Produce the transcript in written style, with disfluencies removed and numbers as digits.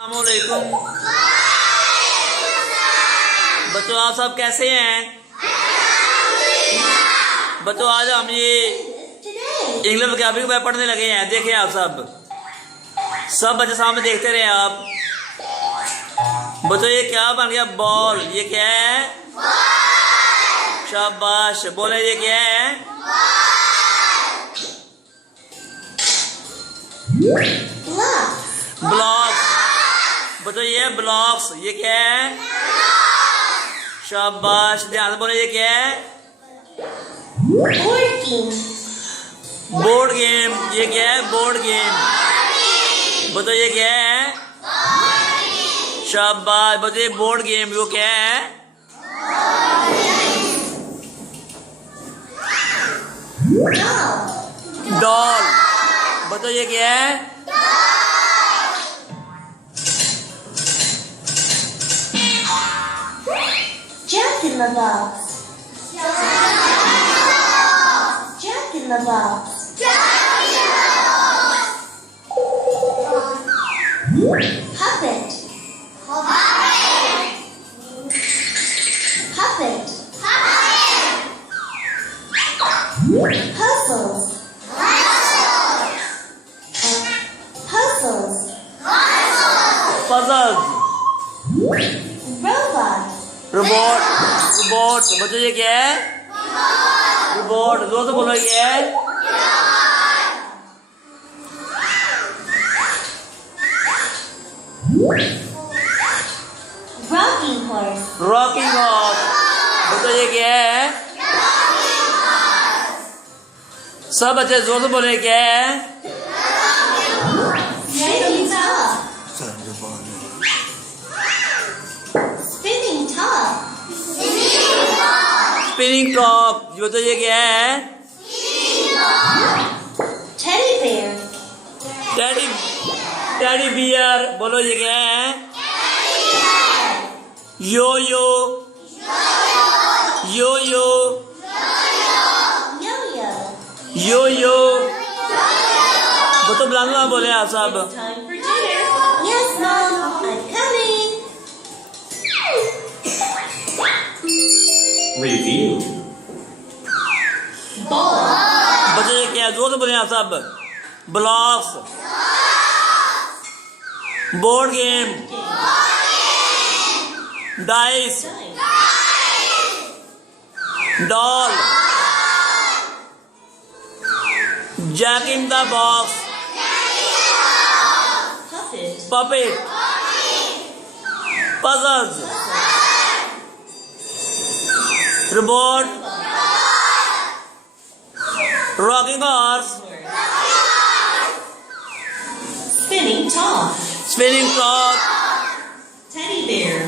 अस्सलामुअलैकुम बच्चों, आप सब कैसे हैं? बच्चों, आज हम ये इंग्लिश वोकैबुलरी में पढ़ने लगे हैं। देखिए आप सब बच्चे सामने देखते रहे आप। बच्चों, ये क्या बन गया? बॉल। ये क्या है? शाबाश। बोले ये क्या है? ब्लॉक्स। बच्चों, ये ब्लॉक्स। ये क्या है? शाबाश। ध्यान से बोले ये क्या है? Board game. ये क्या है? Board game. बच्चों, ये क्या है? शाबाश। बच्चों, ये बोर्ड गेम। वो क्या है? डॉल। बच्चों, ये क्या है? Jack in the box. Jack in the box. Puppet. Puppet. Puzzles. Puzzles. Puzzles. Robot. Robot. Robot. बच्चों, ये क्या है? रोबोट। जोर से बोलो, ये है? Rocking horse. Rocking horse. बच्चों, ये क्या है? सब बच्चे जोर से बोले, क्या है? Spinning top. Spinning top. Spinning top. बच्चों, ये क्या है? Teddy bear. Teddy teddy bear. बोलो, ये क्या है? यो यो। यो यो। Yo-yo. यो यो। बच्चों, बुलाना ना बोले आप सब। Time for dinner. Yes, Mom. I'm coming. Review. Ball. बच्चों, ये क्या है? जोर से बोले आप सब। Blocks. Board game. Dice. Doll. Jack in the box. Puppet. Puppet. Puzzles. Robot. Rocking horse. Spinning top. Spinning top. Teddy bear.